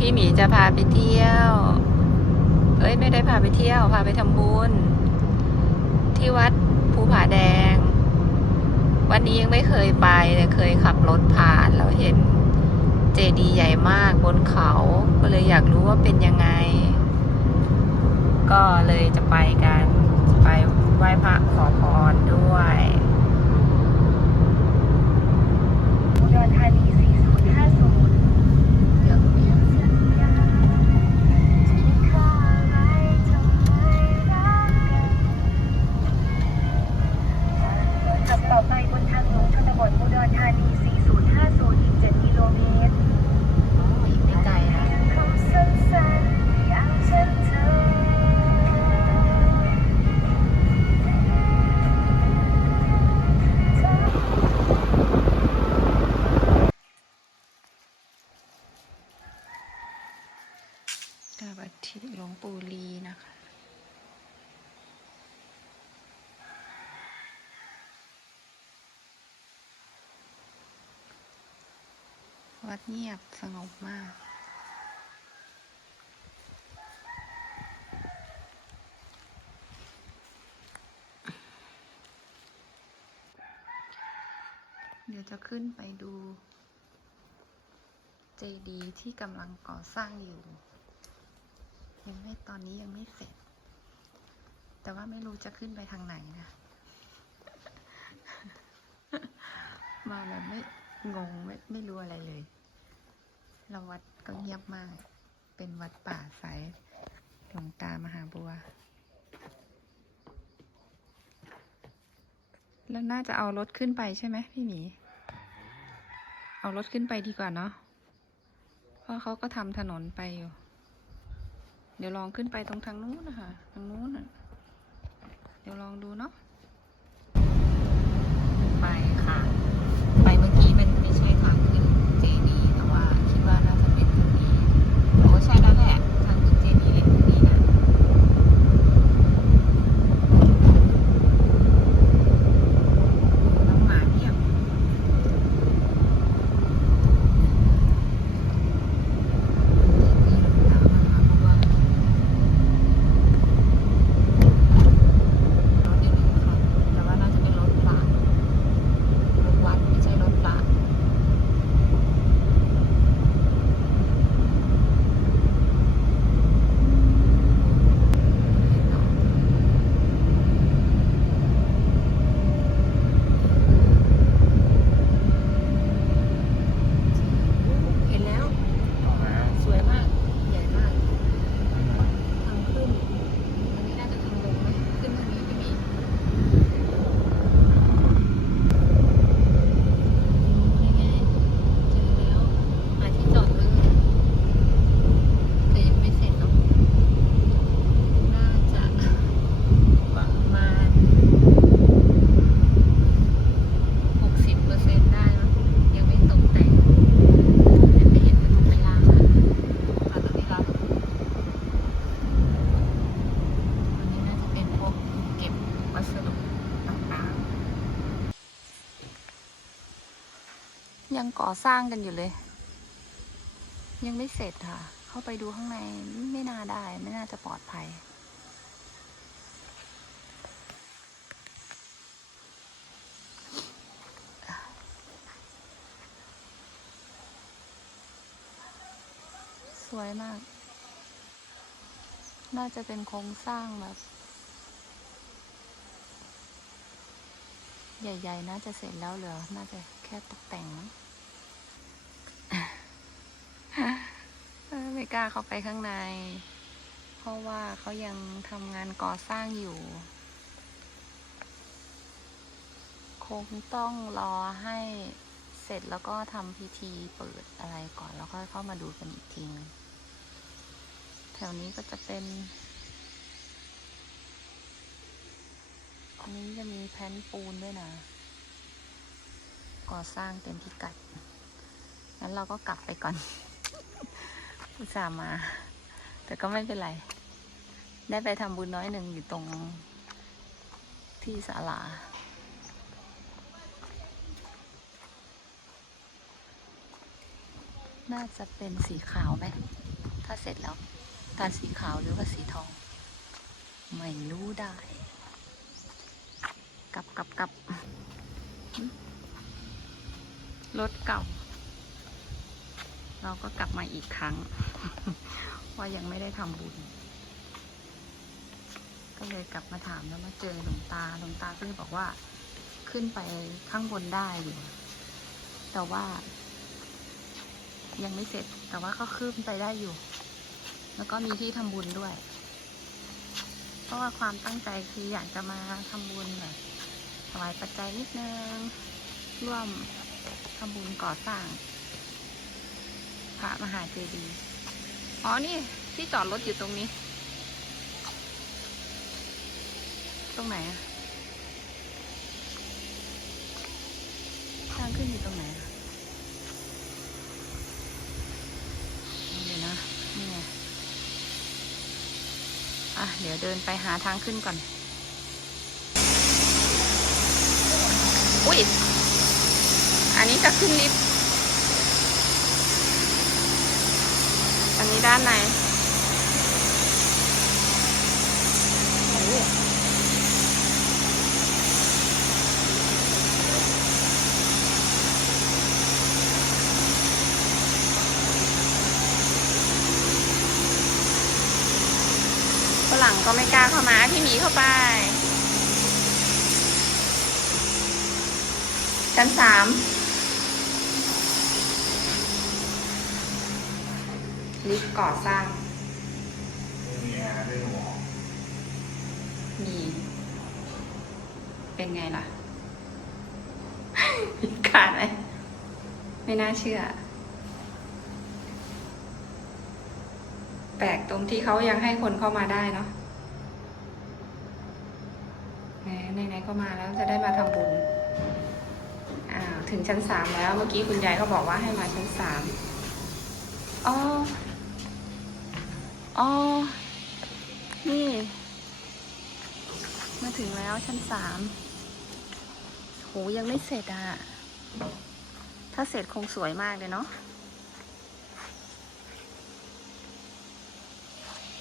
พี่หมีจะพาไปเที่ยว เอ้ยไม่ได้พาไปเที่ยว พาไปทำบุญ ที่วัดภูผาแดง วันนี้ยังไม่เคยไปแต่เคยขับรถผ่านแล้วเห็นเจดีย์ใหญ่มากบนเขา ก็เลยอยากรู้ว่าเป็นยังไง ก็เลยจะไปกัน ไปไหว้พระขอพรด้วย ขับต่อไปบนทางหลวงชนบทอุดรธานี 4050 อีก 7 กิโลเมตรอีกไม่ไกลนะ คำสั้นๆอย่างเช่นเธอกราบอัฐิหลวงปู่ลีนะคะ วั ดเงียบสงบมากเดี๋ยวจะขึ้นไปดูเจดีที่กำลังก่อสร้างอยู่ ยังไม่ตอนนี้ยังไม่เสร็จ แต่ว่าไม่รู้จะขึ้นไปทางไหนนะ มาแบบไม่งงไม่ไม่รู้อะไรเลย เราวัดก็เงียบมาก เป็นวัดป่าสายหลวงตามหาบัว แล้วน่าจะเอารถขึ้นไปใช่ไหมพี่หมี เอารถขึ้นไปดีกว่าเนาะ เพราะเขาก็ทำถนนไปอยู่ เดี๋ยวลองขึ้นไปตรงทางนู้นนะคะ ทางนู้น เดี๋ยวลองดูเนาะ ไปค่ะ ไปเมื่อกี้มันไม่ใช่ทางขึ้นเจดีย์แต่ว่าคิดว่าน่าจะเป็นทางนี้โอ้ใช่แล้วแหละ ทางขึ้นเจดีย์เป็นทางนี้นะน้องหมาเพียบ รถอยู่หนึ่งคันแต่ว่าน่าจะเป็นรถพระรถวัดไม่ใช่รถพระ เห็นแล้วออกมาสวยมาก ใหญ่มาก ทางขึ้น อันนี้น่าจะทางลงไหมขึ้นทางนี้ไม่มีนี่ไงเจอแล้วหาที่จอดเลยแต่ยังไม่เสร็จเนาะน่าจะประมาณหกสิบเปอร์เซ็นต์ได้มั้งยังไม่ตกแต่งยังไม่เห็นเป็นเวลาค่ะตอนนี้เรา อันนี้น่าจะเป็นพวกเก็บวัสดุต่างๆ ยัง ก่อสร้างกันอยู่เลย ยังไม่เสร็จค่ะ เข้าไปดูข้างในไม่น่าได้ ไม่น่าจะปลอดภัย สวยมาก น่าจะเป็นโครงสร้างแบบใหญ่ ๆ น่าจะเสร็จแล้วเหลือ น่าจะแค่ตกแต่งมั้ง เออ ไม่กล้าเข้าไปข้างใน เพราะว่าเขายังทำงานก่อสร้างอยู่ คงต้องรอให้เสร็จแล้วก็ทำพิธีเปิดอะไรก่อนแล้วก็เข้ามาดูกันอีกทีนึงแถวนี้ก็จะเป็นอันนี้จะมีแผ่นปูนด้วยนะ ก่อสร้างเต็มพิกัด งั้นเราก็กลับไปก่อน อุตส่าห์มา แต่ก็ไม่เป็นไร ได้ไปทำบุญน้อยหนึ่งอยู่ตรงที่ศาลาน่าจะเป็นสีขาวไหม ถ้าเสร็จแล้วตาสีขาวหรือว่าสีทอง ไม่รู้ได้ กลับกลับกลับรถเก่า เราก็กลับมาอีกครั้ง ว่ายังไม่ได้ทำบุญ ก็เลยกลับมาถามแล้วมาเจอหลวงตาหลวงตาก็เลยบอกว่าขึ้นไปข้างบนได้อยู่ แต่ว่า ยังไม่เสร็จ แต่ว่าก็ขึ้นไปได้อยู่ แล้วก็มีที่ทำบุญด้วย เพราะว่าความตั้งใจคืออยากจะมาทำบุญแบบถวายปัจจัยนิดนึงร่วมทำบุญก่อสร้าง พระมหาเจดีย์อ๋อนี่ที่จอดรถอยู่ตรงนี้ ตรงไหนอะทางขึ้นอยู่ตรงไหนอะเดี๋ยวนะนี่ไงอะเดี๋ยวเดินไปหาทางขึ้นก่อน อุ้ยอันนี้จะขึ้นลิฟต์ อันนี้ ด้านในฝรั่งก็ไม่กล้าเข้ามาพี่หมีเข้าไป ชั้นสาม ลิฟต์ก่อสร้าง มีแอร์ด้วยหมอมี เป็นไงล่ะ ขาดไหมไม่น่าเชื่อ แปลกตรงที่เขายังให้คนเข้ามาได้เนาะแหมไหนๆก็มาแล้วจะได้มาทำบุญอ้าวถึงชั้นสามแล้ว เมื่อกี้คุณยายก็บอกว่าให้มาชั้นสามอ๋อ อ๋อ นี่ มาถึงแล้วชั้นสามโหยังไม่เสร็จอะ ถ้าเสร็จคงสวยมากเลยเนาะ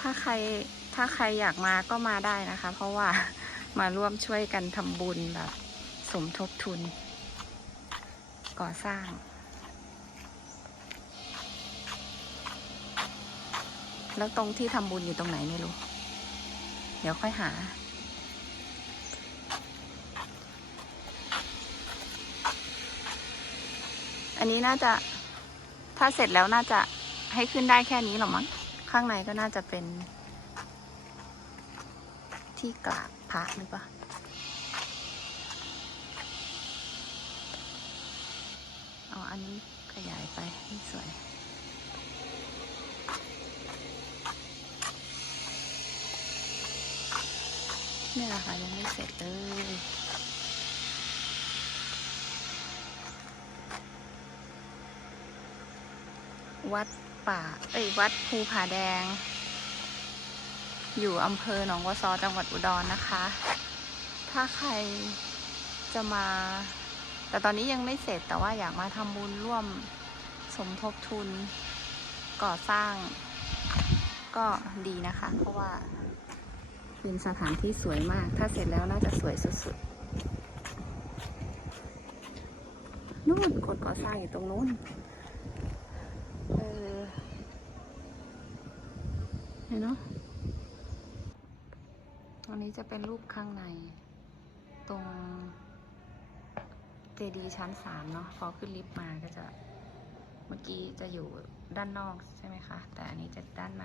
ถ้าใครถ้าใครอยากมาก็มาได้นะคะ เพราะว่ามาร่วมช่วยกันทำบุญแบบ สมทบทุน ก่อสร้าง แล้วตรงที่ทำบุญอยู่ตรงไหนไม่รู้ เดี๋ยวค่อยหา อันนี้น่าจะถ้าเสร็จแล้วน่าจะให้ขึ้นได้แค่นี้หรอมั้ง ข้างในก็น่าจะเป็น ที่กราบพระหรือเปล่าอ๋ออันนี้ขยายไปนี่สวย นี่ยแหละค่ะยังไม่เสร็จเลยวัดป่า เอ้ย วัดภูผาแดง อยู่อำเภอหนองวัวซอจังหวัดอุดรนะคะ ถ้าใครจะมา แต่ตอนนี้ยังไม่เสร็จแต่ว่าอยากมาทำบุญร่วมสมทบทุนก่อสร้างก็ดีนะคะ เพราะว่า เป็นสถานที่สวยมาก ถ้าเสร็จแล้วน่าจะสวยสุดๆ นู่นคนก่อสร้างอยู่ตรงนู้นเออเห็นเนาะตรงนี้จะเป็นรูปข้างใน ตรงเจดีย์ชั้นสามเนาะ พอขึ้นลิฟต์มาก็จะ เมื่อกี้จะอยู่ด้านนอกใช่ไหมคะ แต่อันนี้จะด้านใน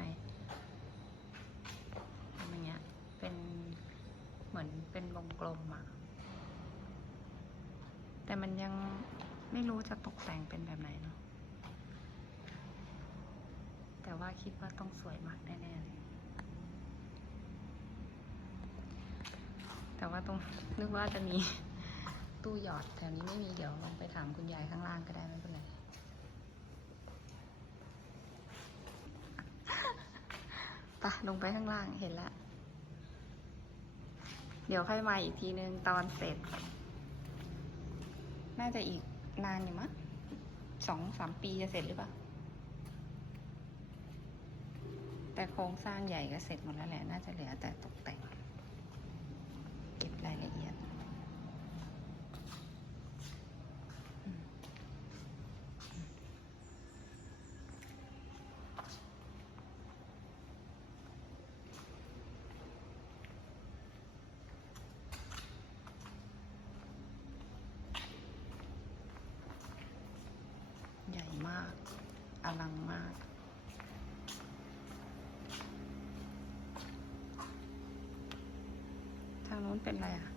อย่างเงี้ย เป็น เป็นวงกลมอะแต่มันยังไม่รู้จะตกแต่งเป็นแบบไหนเนาะแต่ว่าคิดว่าต้องสวยมากแน่ๆเลยแต่ว่าตรงนึกว่าจะมีตู้หยอดแถวนี้ไม่มีเดี๋ยวลองไปถามคุณยายข้างล่างก็ได้ไม่เป็นไรปะลงไปข้างล่างเห็นแล้ว ดี๋ยวค่อยมาอีกทีนึงตอนเสร็จ น่าจะอีกนานอยู่มั้งสองสามปีจะเสร็จหรือเปล่า แต่โครงสร้างใหญ่ก็เสร็จหมดแล้วแหละ น่าจะเหลือแต่ตกแต่ง เก็บรายละเอียดอืมใหญ่มาก อ ลังมาก ทางโน้นเป็นอะไรอะ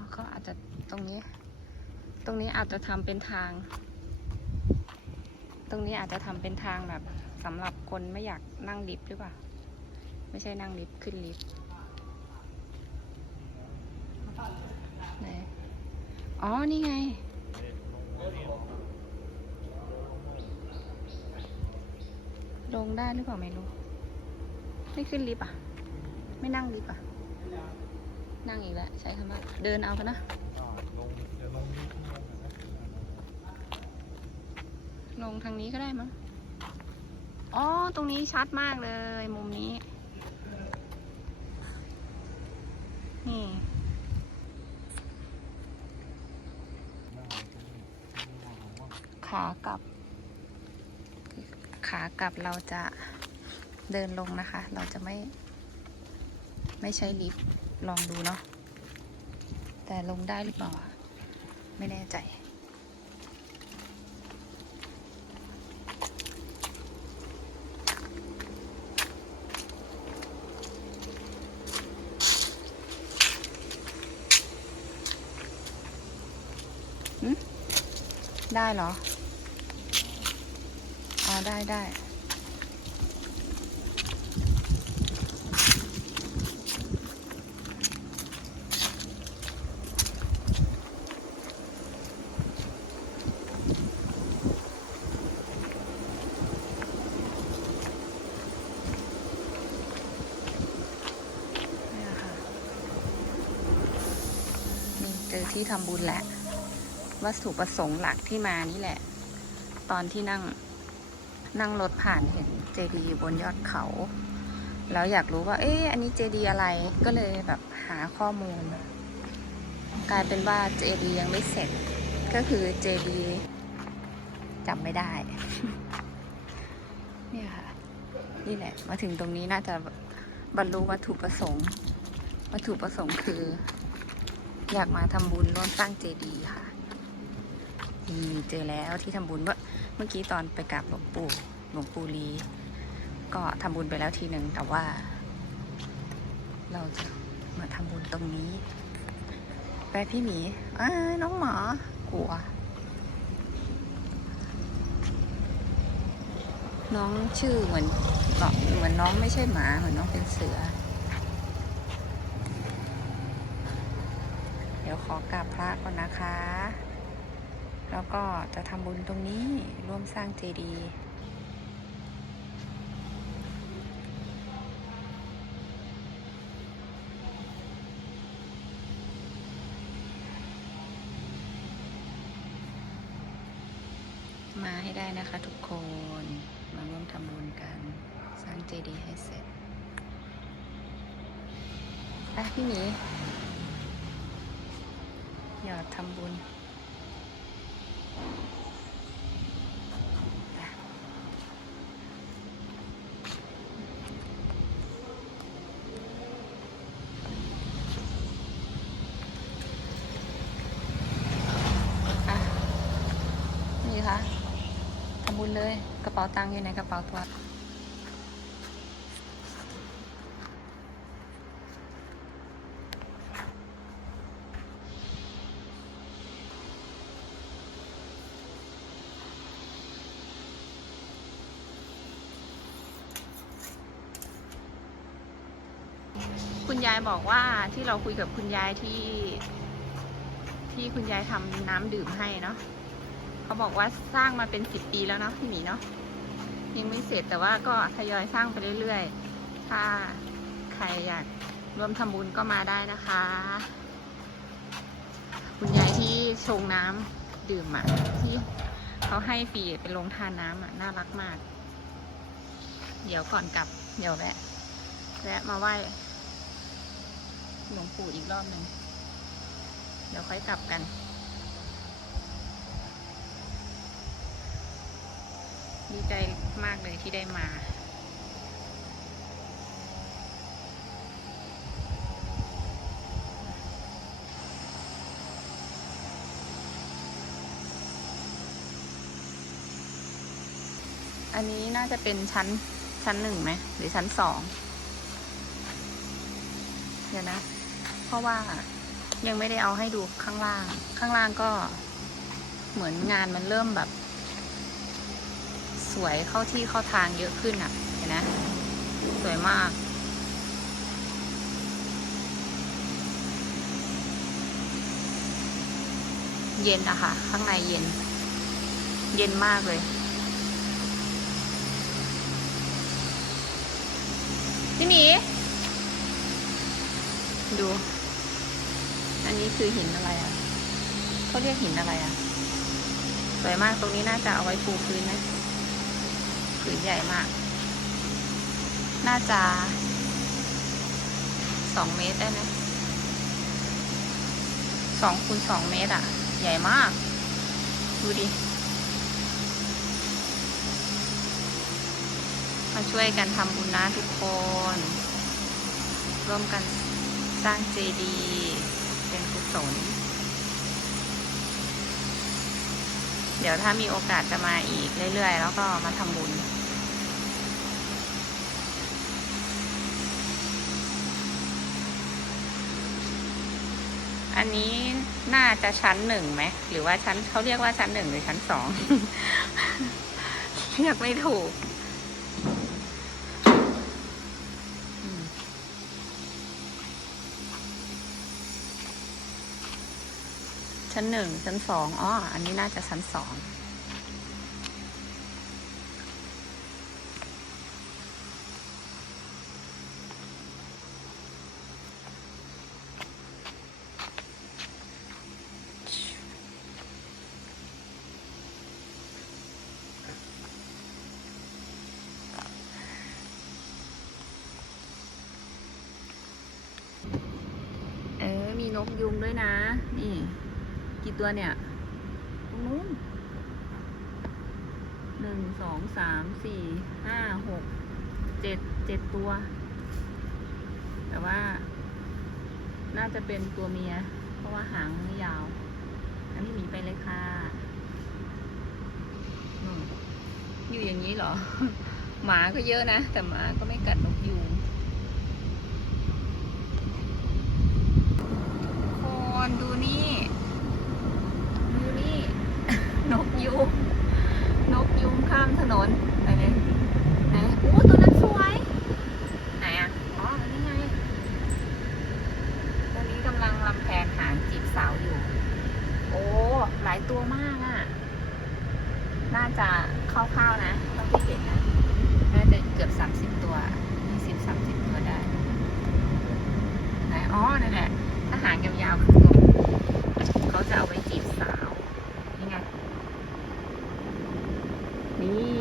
อ๋อเขาอาจจะตรงนี้ ตรงนี้อาจจะทำเป็นทาง ตรงนี้อาจจะทำเป็นทางแบบสำหรับคนไม่อยากนั่งลิฟต์หรือเปล่า ไม่ใช่นั่งลิฟต์ขึ้นลิฟต์ไหนอ๋อ นี่ไง ลงได้หรือเปล่าไม่รู้ ไม่ขึ้นลิฟต์อะ ไม่นั่งลิฟต์อะ นั่งอีกแล้วใช้คำว่าเดินเอากันนะนะลงทางนี้ก็ได้มั้งอ๋อ ตรงนี้ชัดมากเลย มุมนี้ นี่ ขากลับ ขากลับเราจะเดินลงนะคะ เราจะไม่ ไม่ใช้ลิฟต์ ลองดูเนาะ แต่ลงได้หรือเปล่า ไม่แน่ใจ ได้เหรอ อ๋อ ได้ได้ นี่ค่ะ นี่เจอ ที่ทำบุญแหละ วัตถุประสงค์หลักที่มานี่แหละ ตอนที่นั่งนั่งรถผ่านเห็นเจดีย์บนยอดเขา แล้วอยากรู้ว่า เอ๊ะอันนี้เจดีย์อะไรก็เลยแบบหาข้อมูล กลายเป็นว่าเจดีย์ยังไม่เสร็จ ก็คือเจดีย์จำไม่ได้เนี่ยค่ะ นี่แหละ มาถึงตรงนี้น่าจะบรรลุวัตถุประสงค์ วัตถุประสงค์คือ อยากมาทำบุญร่วมสร้างเจดีย์ค่ะนี่เจอแล้วที่ทำบุญเมื่อเมื่อกี้ตอนไปกราบหลวงปู่หลวงปู่ลีก็ทำบุญไปแล้วทีหนึ่งแต่ว่า เราจะมาทำบุญตรงนี้ไปพี่หมีอ้าน้องหมากลัว น้องชื่อเหมือนเหมือนน้องไม่ใช่หมาเหมือนน้องเป็นเสือ เดี๋ยวข อกราบพระก่อนนะคะ แล้วก็จะทำบุญตรงนี้ร่วมสร้างเจดีย์มาให้ได้นะคะทุกคนมาร่วมทำบุญกัน สร้างเจดีย์ให้เสร็จไปพี่หมี หยอดทำบุญนี่ค่ะทำบุญเลยกระเป๋าตังค์อยู่ในกระเป๋าตัวายบอกว่าที่เราคุยกับคุณยายที่ ที่คุณยายทำน้ำดื่มให้เนาะเขาบอกว่าสร้างมาเป็นสิบปีแล้วเนาะพี่หมีเนาะยังไม่เสร็จแต่ว่าก็ทยอยสร้างไปเรื่อยๆ ถ้าใครอยากร่วมทำบุญก็มาได้นะคะ คุณยายที่ชงน้ำดื่มอะที่เขาให้ฟรีเป็นโรงทานน้ำอะน่ารักมาก เดี๋ยวก่อนกลับเดี๋ยวแวะแวะมาไหว้ หลวงปู่อีกรอบหนึ่ง เดี๋ยวค่อยกลับกันดีใจมากเลยที่ได้มา อันนี้น่าจะเป็นชั้นชั้นหนึ่งไหม หรือชั้นสอง เดี๋ยวนะ เพราะว่ายังไม่ได้เอาให้ดูข้างล่าง ข้างล่างก็เหมือนงานมันเริ่มแบบ สวยเข้าที่เข้าทางเยอะขึ้นอะ เห็นนะ สวยมากเย็นอะค่ะ ข้างในเย็น เย็นมากเลย พี่หมีดู นี้คือหินอะไรอะเขาเรียกหินอะไรอะ สวยมากตรงนี้น่าจะเอาไว้ปูพื้นนะผืนใหญ่มาก น่าจะสองเมตรได้ไหมสองคูณสองเมตรอะ ใหญ่มาก ดูดิ มาช่วยกันทำบุญนะทุกคน ร่วมกันสร้างเจดีย์ เป็นกุศล เดี๋ยวถ้ามีโอกาสจะมาอีกเรื่อยๆ แล้วก็มาทำบุญอันนี้น่าจะชั้นหนึ่งไหม หรือว่าชั้นเขาเรียกว่าชั้นหนึ่งหรือชั้นสองเรียกไม่ถูก ชั้นหนึ่งชั้นสองอ๋ออันนี้น่าจะชั้นสองเออมีนกยุงด้วยนะ ตัวเนี่ยตรงนู้นหนึ่งสองสามสี่ห้าหกเจ็ดเจ็ดตัว แต่ว่า น่าจะเป็นตัวเมีย เพราะว่าหางไม่ยาว อันนี้หมีไปเลยค่ะนู่นอยู่อย่างนี้เหรอ หมาก็เยอะนะ แต่หมาก็ไม่กัดนกยูงคนดูนี่ ดูนี่ นกยูงนกยูงข้าม ถนนไปเลยไหนโอ้ตัวนั้นสวย ไหนอะ อ๋อ นี่ไงตัวนี้กำลังลำแพนหางจีบสาวอยู่ โอ้ หลายตัวมากอะ น่าจะคร่าวๆนะเท่าที่เห็นนะ น่าจะเกือบสามสิบตัวยี่สิบสามสิบตัวได้ ไหน อ๋อ นั่นแหละถ้าหางยาวๆคือเขาจะเอาไว้จีบสาว นี่ไง นี่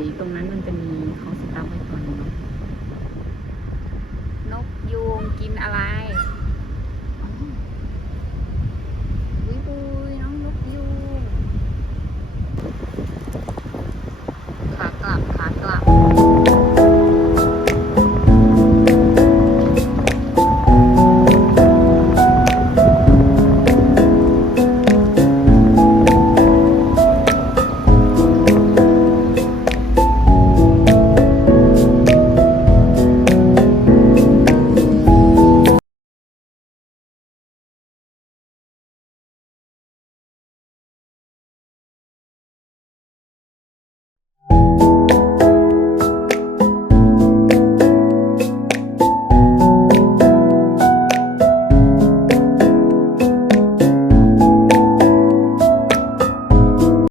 ยตรงนั้นมันจะมีเขาสตาร์ไว้ตัวนึงเนอะนกยูงกินอะไร